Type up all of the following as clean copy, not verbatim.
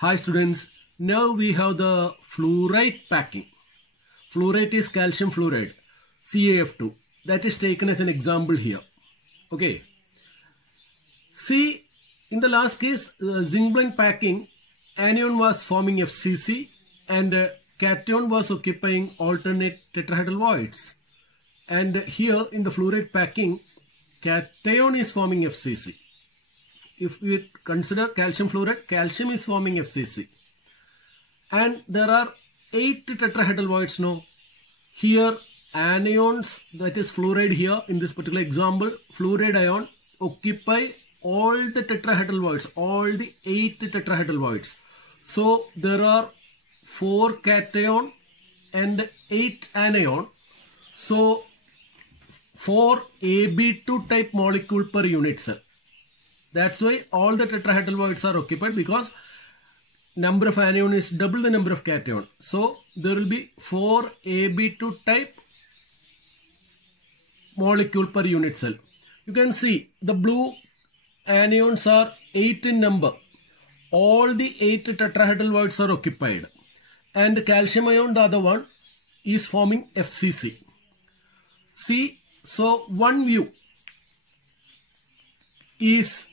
Hi students, now we have the fluorite packing. Fluorite is calcium fluoride, CaF2. That is taken as an example here. Okay. See, in the last case, zinc blende packing, anion was forming FCC and cation was occupying alternate tetrahedral voids. And here in the fluorite packing, cation is forming FCC. If we consider calcium fluoride, calcium is forming FCC. And there are 8 tetrahedral voids now. Here anions, that is fluoride here in this particular example, fluoride ion occupy all the tetrahedral voids, all the 8 tetrahedral voids. So there are 4 cation and 8 anion. So 4 AB2 type molecule per unit cell. That's why all the tetrahedral voids are occupied, because number of anion is double the number of cation. So there will be 4 AB2 type molecule per unit cell. You can see the blue anions are 8 in number. All the 8 tetrahedral voids are occupied. And calcium ion, the other one, is forming FCC. See, so one view is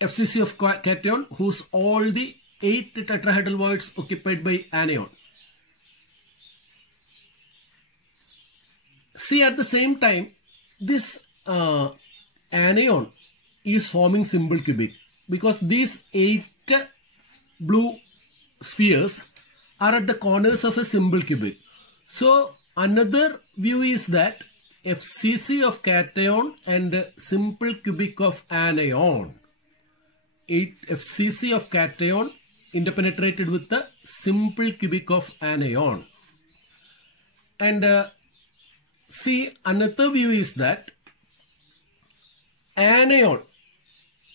FCC of cation, whose all the 8 tetrahedral voids occupied by anion. See, at the same time, this anion is forming simple cubic, because these 8 blue spheres are at the corners of a simple cubic. So another view is that FCC of cation and simple cubic of anion. 8 FCC of cation interpenetrated with the simple cubic of anion. And see, another view is that anion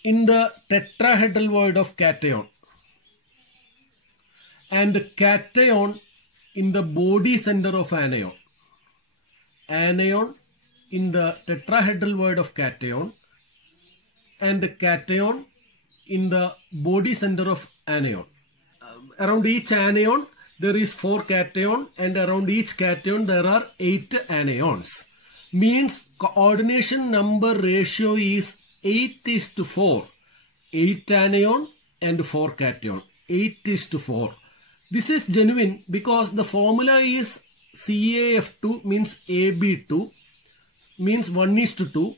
in the tetrahedral void of cation and cation in the body center of anion. Anion in the tetrahedral void of cation and cation in the body center of anion. Around each anion there is 4 cation, and around each cation there are 8 anions. Means coordination number ratio is 8:4. 8 anion and 4 cation. 8:4. This is genuine because the formula is CaF2 means AB2 means 1:2,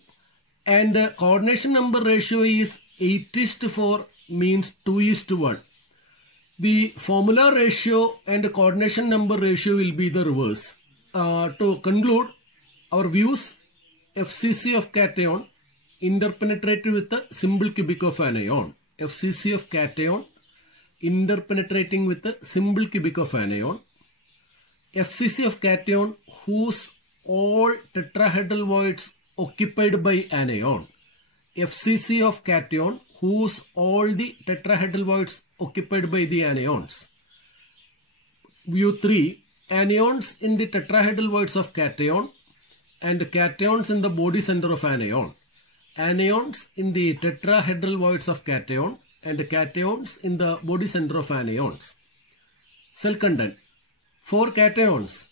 and coordination number ratio is 8:4 means 2:1. The formula ratio and coordination number ratio will be the reverse. To conclude our views, FCC of cation interpenetrated with the simple cubic of anion. FCC of cation interpenetrating with the simple cubic of anion. FCC of cation whose all tetrahedral voids occupied by anion. FCC of cation whose all the tetrahedral voids occupied by the anions. View 3, anions in the tetrahedral voids of cation and cations in the body center of anion. Anions in the tetrahedral voids of cation and cations in the body center of anions. Cell content: 4 cations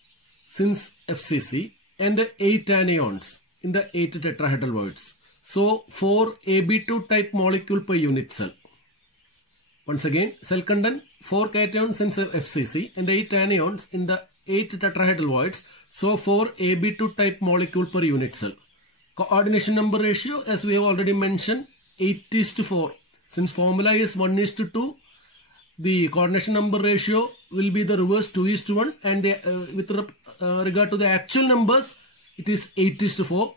since FCC and 8 anions in the 8 tetrahedral voids. So 4 AB2 type molecule per unit cell. Once again, cell content: 4 cations since FCC and 8 anions in the 8 tetrahedral voids. So 4 AB2 type molecule per unit cell. Coordination number ratio, as we have already mentioned, 8:4. Since formula is 1:2, the coordination number ratio will be the reverse 2:1, and with regard to the actual numbers, it is 8:4.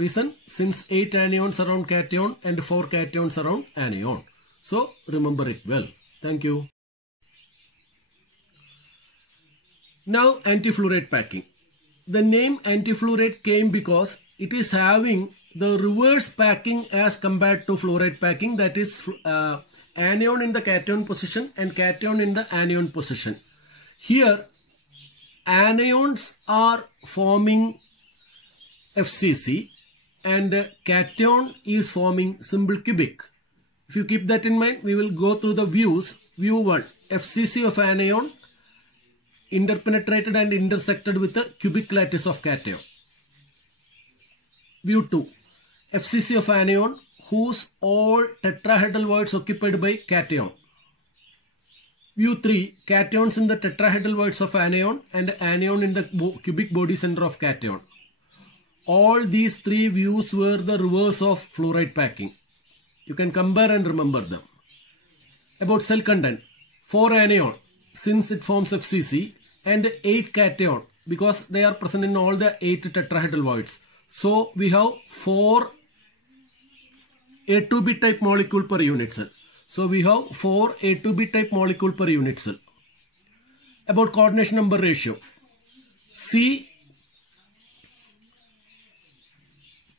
Reason, since 8 anions around cation and 4 cations around anion. So remember it well. Thank you. Now antifluorite packing. The name antifluorite came because it is having the reverse packing as compared to fluorite packing, that is anion in the cation position and cation in the anion position. Here anions are forming FCC and cation is forming simple cubic. If you keep that in mind, we will go through the views. View 1, FCC of anion interpenetrated and intersected with the cubic lattice of cation. View 2, FCC of anion whose all tetrahedral voids occupied by cation. View 3, cations in the tetrahedral voids of anion and anion in the cubic body center of cation. All these three views were the reverse of fluorite packing. You can compare and remember them. About cell content, 4 anion since it forms FCC and 8 cation because they are present in all the 8 tetrahedral voids. So we have 4 A2B type molecule per unit cell. So we have 4 A2B type molecule per unit cell. About coordination number ratio. See,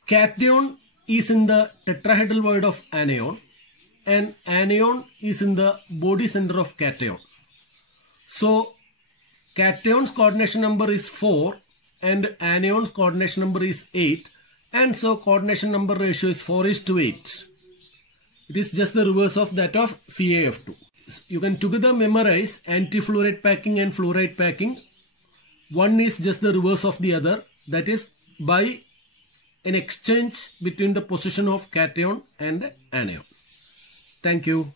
cation is in the tetrahedral void of anion and anion is in the body center of cation. So cation's coordination number is 4 and anion's coordination number is 8, and so coordination number ratio is 4:8. It is just the reverse of that of CaF2. You can together memorize antifluorite packing and fluorite packing. One is just the reverse of the other, that is by an exchange between the position of cation and anion. Thank you.